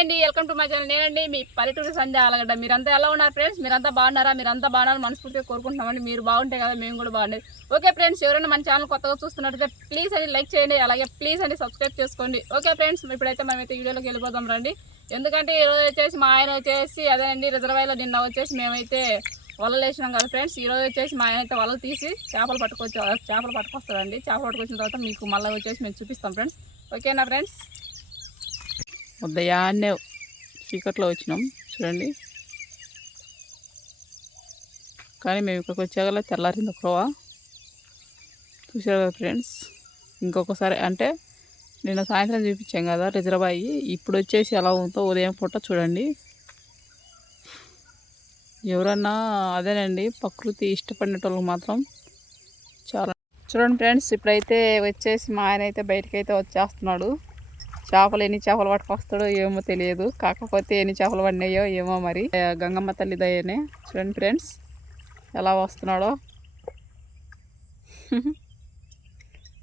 అండి welcome to my channel నేనండి మీ పల్లెటూరు సంధ్య ఆలగడ్డ. మీరంతా ఎలా ఉన్నారు ఫ్రెండ్స్ మీరంతా బాగున్నారా? మీరంతా బాగున్నారు మనస్ఫూర్తిగా కోరుకుంటున్నామండి. మీరు బాగుంటే కదా మేము కూడా బాగుండేది. ఓకే ఫ్రెండ్స్ ఎవరైనా మన ఛానల్ కొత్తగా చూస్తున్నట్టయితే ప్లీజ్ అండి లైక్ చేయండి. అలాగే ప్లీజ్ అండి సబ్స్క్రైబ్ చేసుకోండి. ఓకే ఫ్రెండ్స్ ఇప్పుడైతే మేమైతే వీడియోలోకి వెళ్ళిపోదాం రండి. ఎందుకంటే ఈరోజు వచ్చేసి మా ఆయన వచ్చేసి అదేనండి రిజర్వాయర్లో నిన్న వచ్చేసి మేమైతే వలలు వేసినాం కదా ఫ్రెండ్స్ ఈరోజు వచ్చేసి మా ఆయన అయితే వలలు తీసి చేపలు పట్టుకొచ్చి చేపలు పట్టుకొస్తాడండి. చేపలు పట్టుకొచ్చిన తర్వాత మీకు మళ్ళీ వచ్చేసి మేము చూపిస్తాం ఫ్రెండ్స్ ఓకేనా ఫ్రెండ్స్ ఉదయాన్నే చీకట్లో వచ్చినాం చూడండి. కానీ మేము ఇక్కడికి వచ్చాక తెల్లారింది ఒకరవ చూసారు కదా ఫ్రెండ్స్? ఇంకొకసారి అంటే నిన్న సాయంత్రం చూపించాం కదా రిజర్వ్ అయ్యి ఇప్పుడు వచ్చేసి ఎలా ఉందో ఉదయం పూట చూడండి. ఎవరన్నా అదేనండి ప్రకృతి ఇష్టపడినటోళ్ళకి మాత్రం చాలా. చూడండి ఫ్రెండ్స్ ఇప్పుడైతే వచ్చేసి మా ఆయన అయితే బయటకైతే అయితే వచ్చేస్తున్నాడు. చేపలు ఎన్ని చేపలు పట్టుకొస్తాడో ఏమో తెలియదు. కాకపోతే ఎన్ని చేపలు పడినాయో ఏమో మరి. గంగమ్మ తల్లి దయనే. చూడండి ఫ్రెండ్స్ ఎలా వస్తున్నాడో.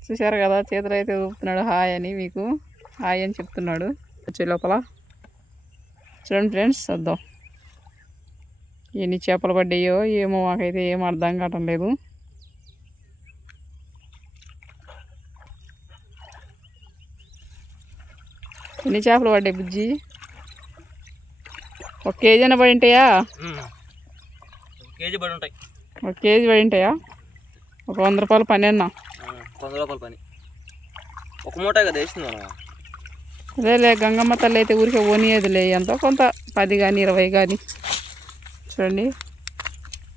చూశారు కదా చేతులు అయితే ఊపుతున్నాడు. హాయ్ అని మీకు. హాయ్ అని చెప్తున్నాడు. వచ్చే లోపల. చూడండి ఫ్రెండ్స్ వద్దాం ఎన్ని చేపలు పడ్డాయో ఏమో మాకైతే ఏం అర్థం కావటం లేదు. ఎన్ని చేపలు పడ్డాయి బుజ్జి? ఒక కేజీ అయినా పడి ఉంటాయా? ఒక కేజీ పడి ఉంటాయి. ఒక కేజీ పడి ఉంటాయా? ఒక వంద రూపాయలు పని అన్నా. వంద రూపాయల పని. ఒక మూట కదా వేసింది అదేలే గంగమ్మ తల్లి అయితే ఊరికే ఓనియదులే. ఎంతో కొంత పది కానీ ఇరవై కానీ చూడండి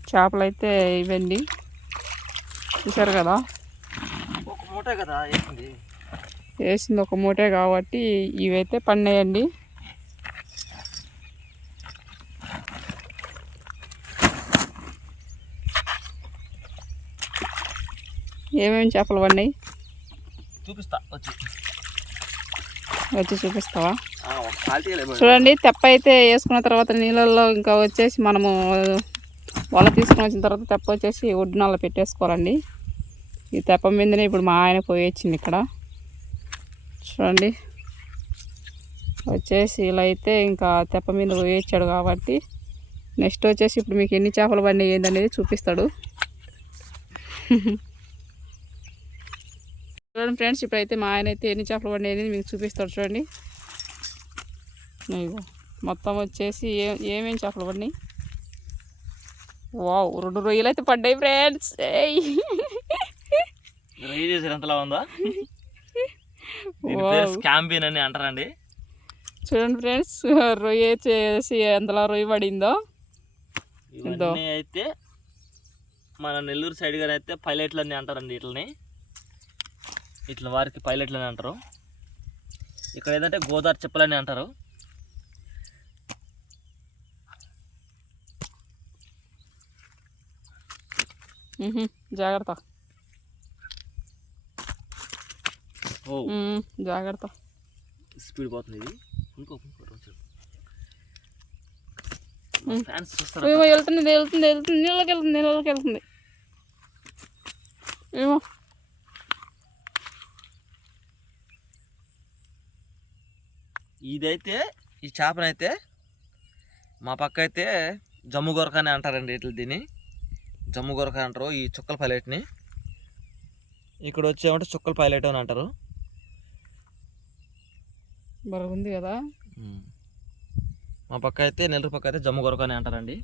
చేపలు అయితే ఇవండి. చూసారు కదా? ఒక మూట కదా వేసింది. వేసింది ఒక మూటే కాబట్టి ఇవైతే పడినాయండి ఏమేమి చేపలు పడినాయి చూపిస్తా వచ్చి. వచ్చి చూపిస్తావా? చూడండి తెప్ప అయితే వేసుకున్న తర్వాత నీళ్ళల్లో ఇంకా వచ్చేసి మనము వల తీసుకుని వచ్చిన తర్వాత తెప్ప వచ్చేసి ఒడ్డునాల్లో పెట్టేసుకోవాలండి. ఈ తెప్ప మీదనే ఇప్పుడు మా ఆయన పోయొచ్చింది ఇక్కడ. చూడండి. వచ్చేసి ఇలా అయితే ఇంకా తెప్ప మీద పోయొచ్చాడు కాబట్టి నెక్స్ట్ వచ్చేసి ఇప్పుడు మీకు ఎన్ని చేపలు పడినాయి ఏందనేది చూపిస్తాడు. చూడండి ఫ్రెండ్స్ ఇప్పుడైతే మా ఆయన అయితే ఎన్ని చేపలు పడినాయి అనేది మీకు చూపిస్తాడు చూడండి. మొత్తం వచ్చేసి ఏ ఏమేమి చేపలు పడినాయి? వావ్ రెండు రొయ్యలు అయితే పడ్డాయి ఫ్రెండ్స్ రొయ్య ఎంతలా ఉందా? స్కాంబిన్ అని అంటారండి. చూడండి ఫ్రెండ్స్ రొయ్య చేసి ఎంతలా రొయ్య పడిందో? ఇవన్నీ అయితే మన నెల్లూరు సైడ్ గానే అయితే పైలట్లు అని అంటారండి వీటిని ఇట్లా వారికి పైలట్లు అని అంటారు. ఇక్కడ ఏంటంటే గోదావరి చెప్పలని అంటారు. జాగ్రత్త ఓ మ్, జాగ్రత్త. స్పీడ్ పోతుంది ఇది. ఏమో వెళ్తుంది వెళ్తుంది వెళ్తుంది నీళ్ళకి వెళ్తుంది నీళ్ళకి వెళ్తుంది. ఏమో. ఇదైతే ఈ చేపనైతే మా పక్క అయితే జమ్ము గొరక అని అంటారండి ఇట్లా దీన్ని. జమ్ము గొరక అంటారు ఈ చుక్కల పైలట్ని. ఇక్కడ వచ్చేమంటే చుక్కల పైలట్ అని అంటారు. బరుగుంది కదా. మా పక్క అయితే నెల్లూరు పక్క అయితే జమ్ము గొరక అని అంటారండి.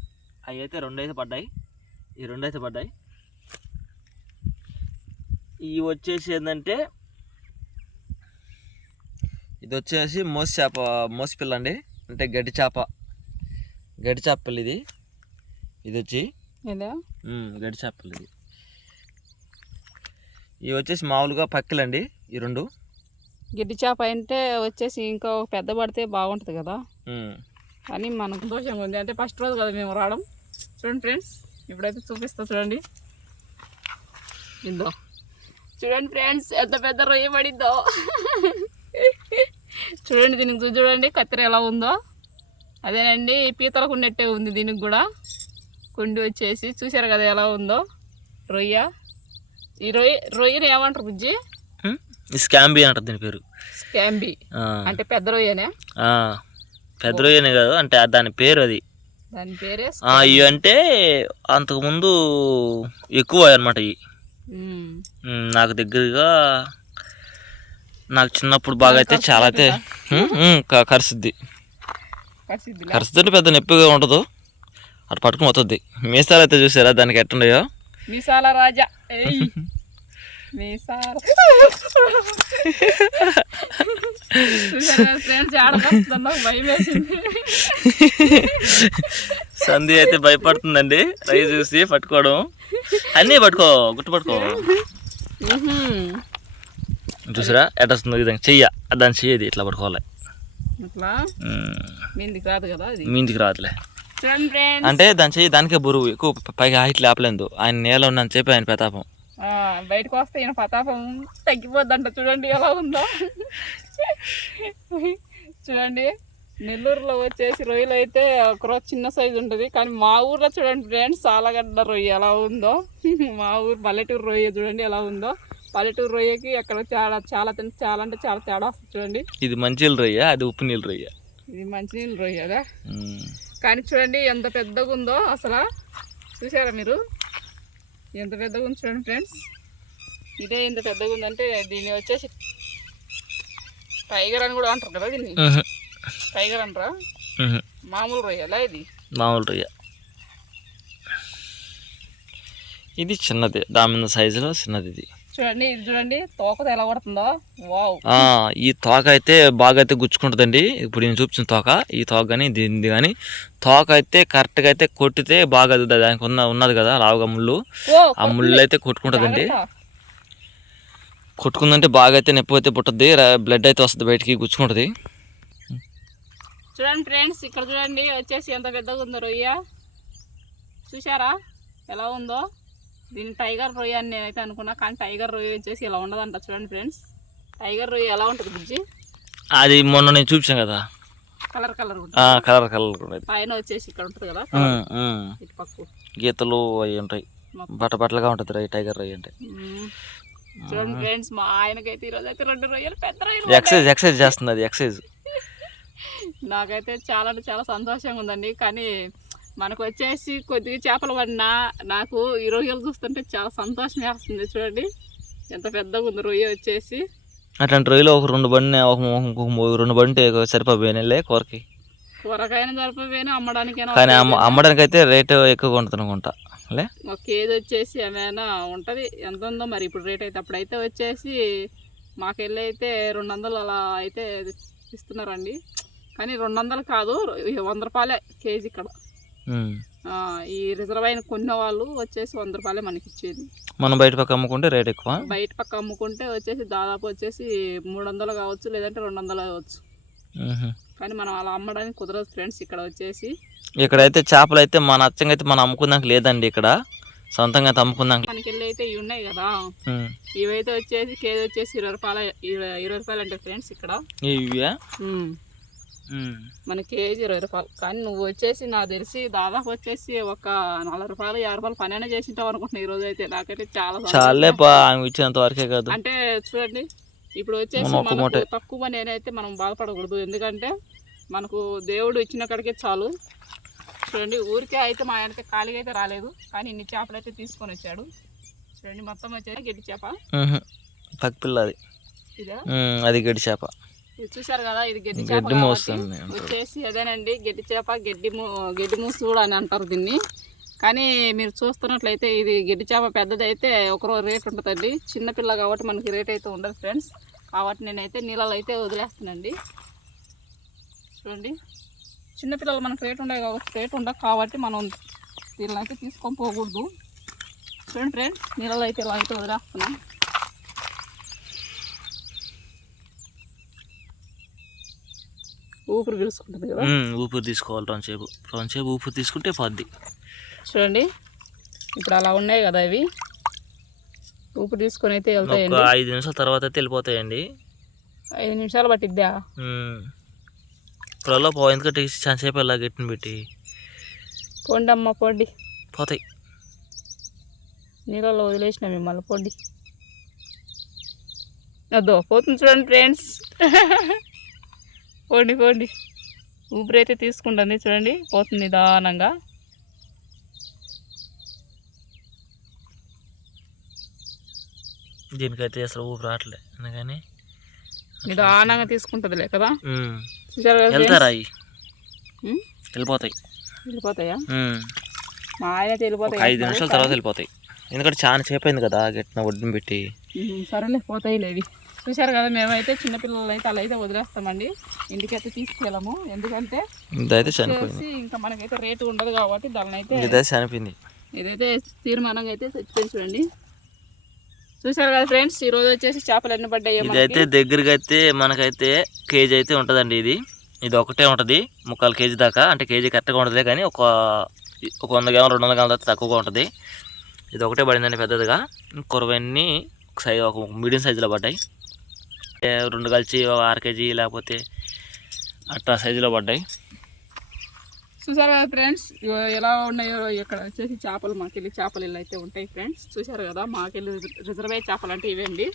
అవి అయితే రెండు అయితే పడ్డాయి. ఈ రెండు అయితే పడ్డాయి. ఇవి వచ్చేసి ఏంటంటే ఇది వచ్చేసి మోసి చేప మోసి పిల్ల అండి. అంటే గడ్డి చేప. గడ్డి చేప పిల్ల ఇది. ఇది వచ్చి గడ్డి చేప పిల్ల ఇది. ఇవి వచ్చేసి మామూలుగా పక్కిలండి ఈ రెండు. గిడ్డి చేప అంటే వచ్చేసి ఇంకో పెద్ద పడితే బాగుంటుంది కదా. అని మనకు సంతోషంగా ఉంది. అంటే ఫస్ట్ రోజు కదా మేము రావడం. చూడండి ఫ్రెండ్స్ ఇప్పుడైతే చూపిస్తా చూడండి. ఇందో చూడండి ఫ్రెండ్స్ ఎంత పెద్ద రొయ్య పడిందో. చూడండి దీనికి చూ- చూడండి కత్తెర ఎలా ఉందో. అదేనండి పీతలకు ఉన్నట్టే ఉంది దీనికి కూడా. కుండి వచ్చేసి చూసారు కదా ఎలా ఉందో రొయ్య. ఈ రొయ్య రొయ్యని ఏమంటారు బుజ్జి? స్కాంబీ అంటారు దీని పేరు. స్కాంబీ. అంటే పెద్ద రొయ్యనే? ఆ, పెద్ద రొయ్యనే కాదు అంటే దాని పేరు అది. దాని పేరే ఆ, ఇవి అంటే అంతకుముందు ఎక్కువ అనమాట ఇవి. నాకు దగ్గరగా నాకు చిన్నప్పుడు బాగా అయితే చాలా అయితే ఉమ్, ఉమ్, క- కరుస్తుంది. కసిద్దిలా. కరుస్తుంటే పెద్ద నొప్పిగా ఉండదు. అటు పట్టుకుని పోతుంది. మీసాలు అయితే చూసారా దానికి ఎట్టుండయో? మీసాల రాజా. వేసింది సంధి అయితే భయపడుతుందండి. రై చూసి పట్టుకోవడం అన్నీ పట్టుకో గుట్టు పట్టుకో. చూసారా? ఎట్ట వస్తుందో విధంగా చెయ్య. దాన్ని చెయ్యది ఇట్లా పట్టుకోవాలి. మీందికి రాదు కదా అది? మీ ఇంటికి రాదులే. అంటే దాని చెయ్యి దానికే బరువు. ఎక్కువ పైగా హైట్ లేపలేదు. ఆయన నేల ఉన్నంత చెప్పి ఆయన ప్రతాపం బయటకు వస్తే ఈయన ప్రతాపం తగ్గిపోద్దంట. చూడండి ఎలా ఉందో. చూడండి నెల్లూరులో వచ్చేసి రొయ్యలు అయితే ఒకరోజు చిన్న సైజు ఉంటుంది. కానీ మా ఊర్లో చూడండి ఫ్రెండ్స్ సాలగడ్డ రొయ్య ఎలా ఉందో. మా ఊరు పల్లెటూరు రొయ్య చూడండి ఎలా ఉందో. పల్లెటూరు రొయ్యకి అక్కడ చాలా చాలా చాలా అంటే చాలా తేడా వస్తుంది చూడండి. ఇది మంచి రొయ్య అది ఉప్పు నీళ్ళు రొయ్య. ఇది మంచినీళ్ళు రొయ్య కదా. ఉమ్. కానీ చూడండి ఎంత పెద్దగా ఉందో అసలు. చూసారా మీరు? ఎంత పెద్దగా ఉంది చూడండి ఫ్రెండ్స్. ఇదే ఇంత పెద్దగా ఉందంటే దీన్ని వచ్చేసి టైగర్ అని కూడా అంటారు కదా దీన్ని. టైగర్ అంటారా. మామూలు రొయ్యలా ఇది? మామూలు రొయ్య. ఇది చిన్నది దామిన సైజులో చిన్నది ఇది. చూడండి ఇది చూడండి తోకత ఎలా పడుతుందో వావ్. ఆ, ఈ తోక అయితే బాగా అయితే గుచ్చుకుంటుందండి. ఇప్పుడు నేను చూపించిన తోక ఈ తోక కానీ దీనిది కానీ తోక అయితే కరెక్ట్గా అయితే కొట్టితే బాగా దానికి ఉన్న ఉన్నది కదా లావుగా ముళ్ళు. ఆ ముళ్ళు అయితే కొట్టుకుంటుందండి. కొట్టుకుందంటే బాగా అయితే నొప్పి అయితే పుట్టుద్ది బ్లడ్ అయితే వస్తుంది బయటికి గుచ్చుకుంటుంది. చూడండి ఫ్రెండ్స్ ఇక్కడ చూడండి వచ్చేసి ఎంత పెద్దగా ఉందో రొయ్య. చూసారా ఎలా ఉందో? దీని టైగర్ రొయ్య అని నేనైతే అనుకున్నా కానీ టైగర్ రొయ్య వచ్చేసి ఇలా ఉండదంట చూడండి ఫ్రెండ్స్. టైగర్ రొయ్య ఎలా ఉంటుంది బుజ్జి అది మొన్న నేను చూపించాను కదా. కలర్ కలర్ కలర్ కలర్ పైన వచ్చేసి ఇక్కడ ఉంటుంది కదా. ఇటు పక్కు. గీతలు అవి ఉంటాయి. బట్ట బట్టలుగా ఉంటుంది రై టైగర్ రై అంటే. చూడండి ఫ్రెండ్స్ మా ఆయనకైతే ఈరోజు అయితే రెండు రొయ్యలు పెద్ద రొయ్యలు ఎక్సైజ్ ఎక్సైజ్ చేస్తుంది అది ఎక్సైజ్ నాకైతే చాలా అంటే చాలా సంతోషంగా ఉందండి కానీ మనకు వచ్చేసి కొద్దిగా చేపలు పడినా నాకు ఈ రొయ్యలు చూస్తుంటే చాలా సంతోషం వేస్తుంది. చూడండి ఎంత పెద్దగా ఉంది రొయ్య వచ్చేసి. అట్లాంటి రొయ్యలు ఒక రెండు బండి ఒక రెండు బండి సరిపోయినాయిలే కూరకి. కూరగాయన జరిపోయినా అమ్మడానికైనా కానీ అమ్మ అమ్మడానికి అయితే రేటు ఎక్కువగా ఉంటుంది అనుకుంటా లే. ఒక కేజీ వచ్చేసి ఏమైనా ఉంటుంది ఎంత ఉందో మరి ఇప్పుడు రేట్ అయితే అప్పుడైతే వచ్చేసి మాకెళ్ళి అయితే రెండు వందలు అలా అయితే ఇస్తున్నారండి. కానీ రెండు వందలు కాదు వంద రూపాయలే కేజీ ఇక్కడ. ఈ రిజర్వ్ అయిన కొన్న వాళ్ళు వచ్చేసి వంద రూపాయలే మనకి ఇచ్చేది మనం బయట పక్క అమ్ముకుంటే రేట్ ఎక్కువ? బయట పక్క అమ్ముకుంటే వచ్చేసి దాదాపు వచ్చేసి మూడు వందలు కావచ్చు లేదంటే రెండు వందలు కావచ్చు. కానీ మనం అలా అమ్మడానికి కుదరదు ఫ్రెండ్స్ ఇక్కడ వచ్చేసి. ఇక్కడైతే చేపలు అయితే మన అచ్చంగా అయితే మనం అమ్ముకుందానికి లేదండి ఇక్కడ. సొంతంగా అయితే అమ్ముకుందానికి మనకి వెళ్ళి అయితే ఇవి ఉన్నాయి కదా. ఇవైతే వచ్చేసి కేజీ వచ్చేసి ఇరవై రూపాయలు ఇరవై రూపాయలు అంటే ఫ్రెండ్స్ ఇక్కడ. ఇవే. మన కేజీ ఇరవై రూపాయలు. కానీ నువ్వు వచ్చేసి నాకు తెలిసి దాదాపు వచ్చేసి ఒక నలభై రూపాయలు యాభై రూపాయలు పని అయినా చేసింటావు అనుకుంటున్నా ఈ రోజు అయితే. నాకైతే చాలా. చాలే ఆమె ఇచ్చినంత వరకే కాదు. అంటే చూడండి ఇప్పుడు వచ్చేసి మనకు. తక్కువ అయితే మనం బాధపడకూడదు. ఎందుకంటే మనకు దేవుడు ఇచ్చిన కాడికే చాలు. చూడండి ఊరికే అయితే మా ఆయనకి ఖాళీగా అయితే రాలేదు. కానీ ఇన్ని చేపలు అయితే తీసుకొని వచ్చాడు. చూడండి మొత్తం వచ్చేసి గడ్డి చేప. ఉహు. పక్క పిల్ల అది. అది గడి చేప. చూసారు కదా ఇది గడ్డి గడ్డి. వచ్చేసి అదేనండి గడ్డి చేప గడ్డి మూ గడ్డి మూసుడు అని అంటారు దీన్ని. కానీ మీరు చూస్తున్నట్లయితే ఇది గడ్డి చేప పెద్దది అయితే ఒకరో రేట్ ఉంటుందండి. చిన్నపిల్ల కాబట్టి మనకి రేట్ అయితే ఉండదు ఫ్రెండ్స్. కాబట్టి నేనైతే నీళ్ళలో అయితే వదిలేస్తానండి. చూడండి. చిన్నపిల్లలు మనకు రేట్ ఉండవు కాబట్టి రేట్ ఉండదు కాబట్టి మనం దీనిలో అయితే తీసుకొని పోకూడదు. చూడండి ఫ్రెండ్స్ నీళ్ళలో అయితే ఇలా అయితే వదిలేస్తున్నాం. ఊపిరి పీల్చుకుంటుంది కదా? ఊపిరి తీసుకోవాలి రొంచేపు రొంచేపు ఊపిరి తీసుకుంటే పోద్ది. చూడండి ఇప్పుడు అలా ఉన్నాయి కదా ఇవి. ఊపిరి తీసుకొని అయితే వెళ్తాయండి. ఐదు నిమిషాల తర్వాత అయితే వెళ్ళిపోతాయండి. ఐదు నిమిషాలు పట్టిద్దా? ఉమ్. ఇప్పుడల్లా పో ఎందుకంటే చాలాసేపు ఇలా గట్టిని పెట్టి. పోండి అమ్మ పోండి. పోతాయి. నీళ్ళలో వదిలేసిన మిమ్మల్ని పోండి. అదో పోతుంది చూడండి ఫ్రెండ్స్ పోండి పోండి. ఊపిరి అయితే తీసుకుంటుంది చూడండి. పోతుంది నిదానంగా. దీనికైతే అసలు ఊపిరి రావట్లే అందుకని నిదానంగా తీసుకుంటుందిలే కదా? వెళ్తారా వెళ్ళిపోతాయి. వెళ్ళిపోతాయా. మా ఆయన వెళ్ళిపోతాయి. ఐదు నిమిషాల తర్వాత వెళ్ళిపోతాయి. ఎందుకంటే చాలా సేపు అయింది కదా గట్టిన ఒడ్డున పెట్టి. సరేలే పోతాయి లేవి చూసారు కదా మేమైతే చిన్నపిల్లలు అయితే అలా అయితే వదిలేస్తామండి. ఇంటికైతే తీసుకెళ్ళము. ఎందుకంటే ఇదైతే చనిపోయింది. ఇంకా మనకైతే రేటు ఉండదు కాబట్టి దాన్ని అయితే ఇదైతే చనిపోయింది. ఇదైతే తీర్మానంగా అయితే చచ్చిపోయింది చూడండి చూసారు కదా ఫ్రెండ్స్ ఈ రోజు వచ్చేసి చేపలు ఎన్ని పడ్డాయో ఇదైతే దగ్గరగా అయితే మనకైతే కేజీ అయితే ఉంటుందండి ఇది. ఇది ఒకటే ఉంటుంది. ముక్కాలు కేజీ దాకా అంటే కేజీ కరెక్ట్గా ఉంటుంది కానీ ఒక ఒక వంద గ్రాములు రెండు వందల గ్రాముల దాకా తక్కువగా ఉంటుంది. ఇది ఒకటే పడిందండి పెద్దదిగా. కొరవన్నీ ఒక సైజ్ ఒక మీడియం సైజులో పడ్డాయి. రెండు కలిసి ఒక ఆరు కేజీ లేకపోతే అట్లా సైజులో పడ్డాయి. చూసారు కదా ఫ్రెండ్స్ ఎలా ఉన్నాయో ఇక్కడ వచ్చేసి చేపలు మాకెళ్ళి చేపలు ఇలా అయితే ఉంటాయి ఫ్రెండ్స్. చూసారు కదా మాకెళ్ళి రిజర్వే చేపలు అంటే ఇవండి.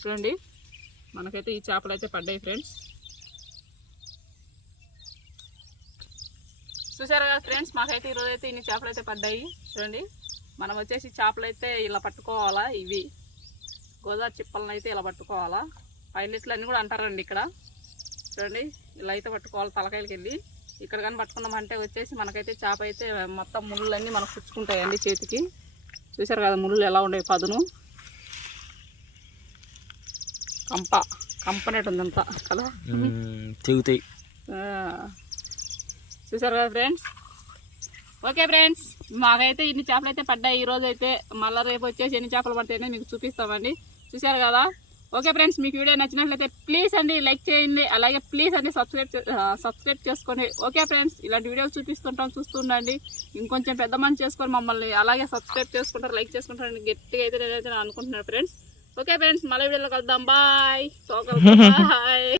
చూడండి మనకైతే ఈ చేపలు అయితే పడ్డాయి ఫ్రెండ్స్. చూసారు కదా ఫ్రెండ్స్ మాకైతే ఈరోజు అయితే ఇన్ని చేపలు అయితే పడ్డాయి. చూడండి మనం వచ్చేసి చేపలు అయితే ఇలా పట్టుకోవాలా ఇవి. గోదావరి చిప్పలను అయితే ఇలా పట్టుకోవాలా. పైలెట్లు అన్నీ కూడా అంటారండి ఇక్కడ. చూడండి ఇలా అయితే పట్టుకోవాలి తలకాయలకి వెళ్ళి ఇక్కడ కానీ పట్టుకున్నామంటే వచ్చేసి మనకైతే చేప అయితే మొత్తం ముళ్ళన్నీ మనకు పుచ్చుకుంటాయండి చేతికి. చూసారు కదా ముళ్ళు ఎలా ఉండే పదును. కంప కంపనేటు ఉందంతా కదా. తెగుతాయి. చూసారు కదా ఫ్రెండ్స్? ఓకే ఫ్రెండ్స్ మాకైతే ఇన్ని చేపలు అయితే పడ్డాయి. ఈ రోజు అయితే మళ్ళీ రేపు వచ్చేసి ఎన్ని చేపలు పడతాయని మీకు చూపిస్తామండి. చూసారు కదా? ఓకే ఫ్రెండ్స్ మీకు వీడియో నచ్చినట్లయితే ప్లీజ్ అండి లైక్ చేయండి. అలాగే ప్లీజ్ అండి సబ్స్క్రైబ్ సబ్స్క్రైబ్ చేసుకోండి. ఓకే ఫ్రెండ్స్ ఇలాంటి వీడియోలు చూపిస్తుంటాం చూస్తుండండి. ఇంకొంచెం పెద్ద మంది చేసుకొని మమ్మల్ని అలాగే సబ్స్క్రైబ్ చేసుకుంటారు లైక్ చేసుకుంటారు గట్టిగా అయితే నేనైతే అనుకుంటున్నాను ఫ్రెండ్స్. ఓకే ఫ్రెండ్స్ మళ్ళీ వీడియోలో కలుద్దాం. Bye bye